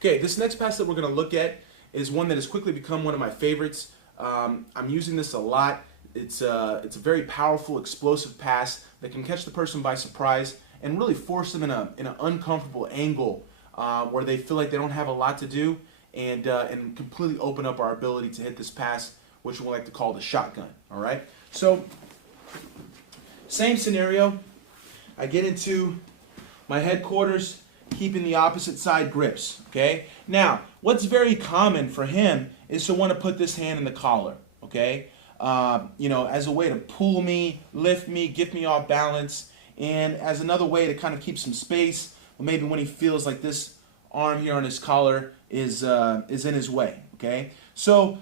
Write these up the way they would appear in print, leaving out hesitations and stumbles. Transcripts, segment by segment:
Okay, this next pass that we're going to look at is one that has quickly become one of my favorites. I'm using this a lot. It's a very powerful, explosive pass that can catch the person by surprise and really force them in an uncomfortable angle where they feel like they don't have a lot to do, and completely open up our ability to hit this pass, which we like to call the shotgun. All right. So, same scenario. I get into my headquarters, keeping the opposite side grips, okay? Now, what's very common for him is to want to put this hand in the collar, okay? As a way to pull me, lift me, get me off balance, and as another way to kind of keep some space, maybe when he feels like this arm here on his collar is in his way, okay? So,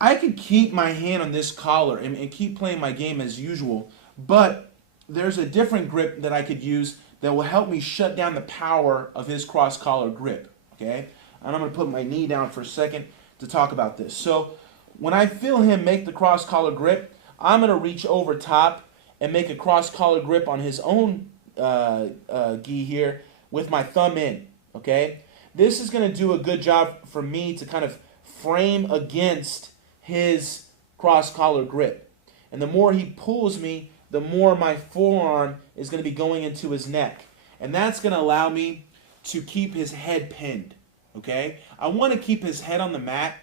I could keep my hand on this collar and keep playing my game as usual, but there's a different grip that I could use that will help me shut down the power of his cross-collar grip, okay? And I'm going to put my knee down for a second to talk about this. So when I feel him make the cross-collar grip, I'm going to reach over top and make a cross-collar grip on his own gi here with my thumb in, okay? This is going to do a good job for me to kind of frame against his cross-collar grip. And the more he pulls me, the more my forearm is going to be going into his neck. And that's going to allow me to keep his head pinned, okay? I want to keep his head on the mat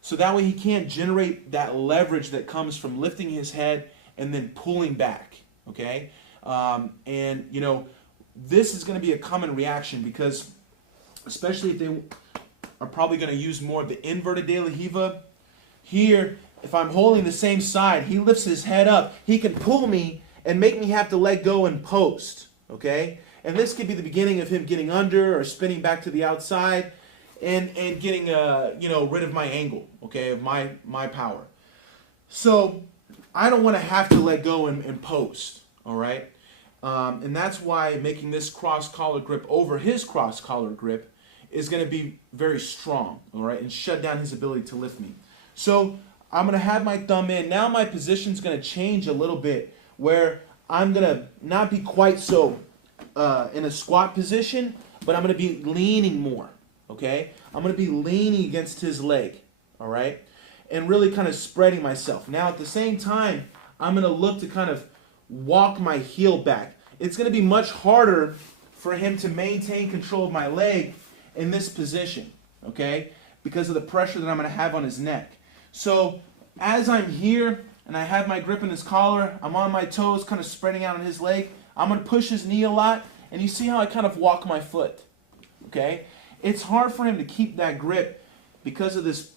so that way he can't generate that leverage that comes from lifting his head and then pulling back, okay? This is going to be a common reaction because especially if they are probably going to use more of the inverted de la Riva. Here, if I'm holding the same side, he lifts his head up. He can pull me and make me have to let go in post, okay? And this could be the beginning of him getting under or spinning back to the outside and getting rid of my angle, okay, of my power. So I don't want to have to let go in post, all right? And that's why making this cross-collar grip over his cross-collar grip is going to be very strong, all right, and shut down his ability to lift me. So I'm going to have my thumb in. Now my position's going to change a little bit where I'm going to not be quite so in a squat position, but I'm going to be leaning more, okay? I'm going to be leaning against his leg, all right? And really kind of spreading myself. Now at the same time, I'm going to look to kind of walk my heel back. It's going to be much harder for him to maintain control of my leg in this position, okay? Because of the pressure that I'm going to have on his neck. So as I'm here and I have my grip in his collar, I'm on my toes kind of spreading out on his leg. I'm going to push his knee a lot, and you see how I kind of walk my foot, okay? It's hard for him to keep that grip because of this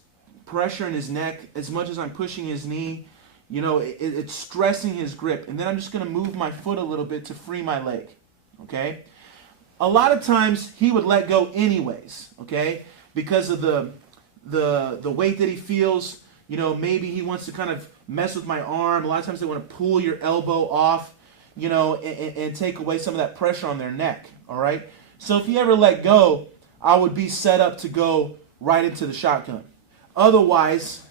pressure in his neck. As much as I'm pushing his knee, it's stressing his grip. And then I'm just going to move my foot a little bit to free my leg, okay? A lot of times he would let go anyways, okay? Because of the weight that he feels. Maybe he wants to kind of mess with my arm. A lot of times they want to pull your elbow off, and take away some of that pressure on their neck, all right? So if he ever let go, I would be set up to go right into the shotgun. Otherwise,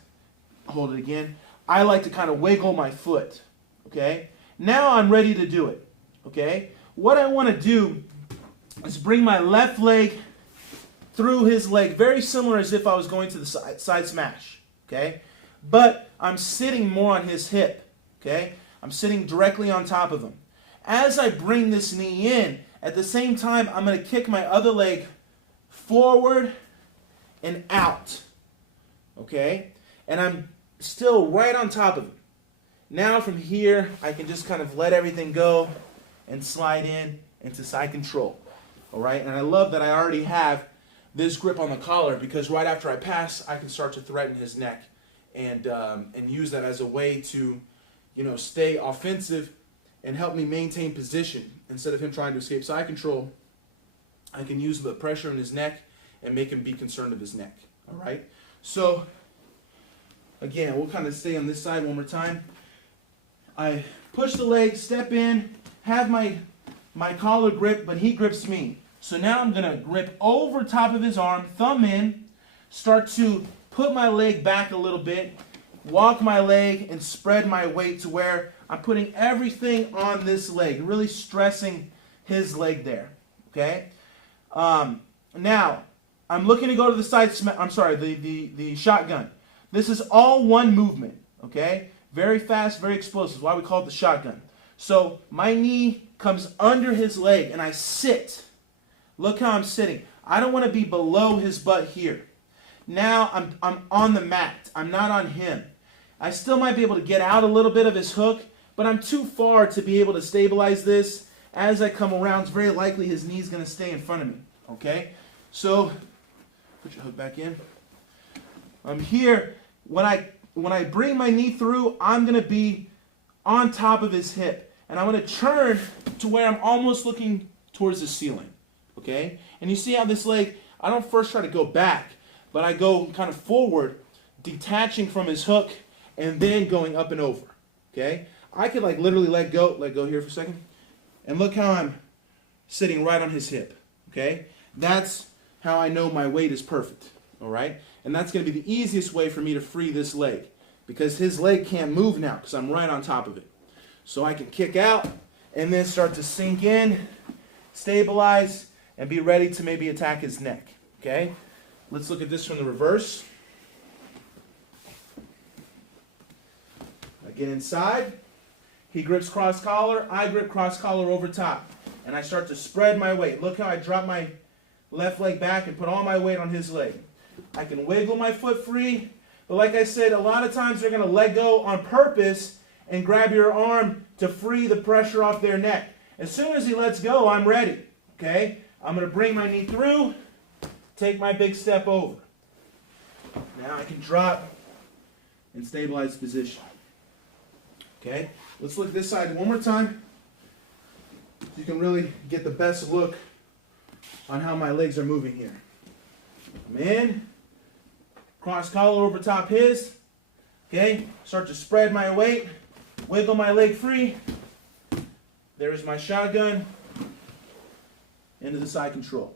hold it again, I like to kind of wiggle my foot, okay? Now I'm ready to do it, okay? What I want to do is bring my left leg through his leg, very similar as if I was going to the side smash, okay? But I'm sitting more on his hip, okay? I'm sitting directly on top of him. As I bring this knee in, at the same time, I'm going to kick my other leg forward and out, okay? And I'm still right on top of him. Now from here, I can just kind of let everything go and slide in into side control, all right? And I love that I already have this grip on the collar because right after I pass, I can start to threaten his neck and use that as a way to, stay offensive and help me maintain position. Instead of him trying to escape side control, I can use the pressure in his neck and make him be concerned of his neck, all right? So, again, we'll kind of stay on this side one more time. I push the leg, step in, have my collar grip, but he grips me. So now I'm going to grip over top of his arm, thumb in, start to put my leg back a little bit, walk my leg, and spread my weight to where I'm putting everything on this leg, really stressing his leg there, okay? Now, I'm looking to go to the side, I'm sorry, the shotgun. This is all one movement, okay? Very fast, very explosive, why we call it the shotgun. So my knee comes under his leg and I sit. Look how I'm sitting. I don't want to be below his butt here. Now I'm on the mat. I'm not on him. I still might be able to get out a little bit of his hook, but I'm too far to be able to stabilize this. As I come around, it's very likely his knee's going to stay in front of me. Okay? So, put your hook back in. I'm here. When I bring my knee through, I'm going to be on top of his hip. And I'm going to turn to where I'm almost looking towards the ceiling. Okay? And you see how this leg, I don't first try to go back, but I go kind of forward, detaching from his hook, and then going up and over. Okay? I could like literally let go here for a second. And look how I'm sitting right on his hip. Okay? That's how I know my weight is perfect. All right? And that's going to be the easiest way for me to free this leg, because his leg can't move now because I'm right on top of it. So I can kick out and then start to sink in, stabilize, and be ready to maybe attack his neck. Okay? Let's look at this from the reverse. I get inside. He grips cross collar. I grip cross collar over top. And I start to spread my weight. Look how I drop my left leg back and put all my weight on his leg. I can wiggle my foot free. But like I said, a lot of times they're going to let go on purpose and grab your arm to free the pressure off their neck. As soon as he lets go, I'm ready. Okay? I'm going to bring my knee through, take my big step over. Now I can drop and stabilize the position. Okay? Let's look at this side one more time. So you can really get the best look on how my legs are moving here. I'm in. Cross collar over top his. Okay? Start to spread my weight. Wiggle my leg free. There's my shotgun. Into the side control.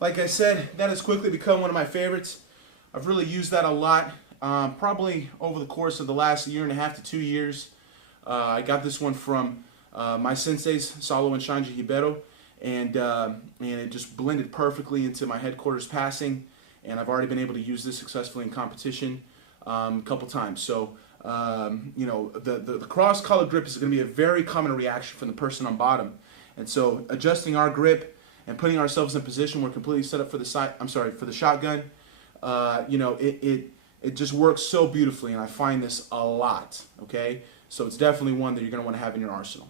Like I said, that has quickly become one of my favorites. I've really used that a lot, probably over the course of the last 1.5 to 2 years. I got this one from my senseis, Saulo and Shanji Hibero, and it just blended perfectly into my headquarters passing, and I've already been able to use this successfully in competition a couple times. So, you know, the cross collar grip is going to be a very common reaction from the person on bottom, and so adjusting our grip and putting ourselves in a position we're completely set up for the shotgun. You know, it just works so beautifully, and I find this a lot, okay? So it's definitely one that you're going to want to have in your arsenal.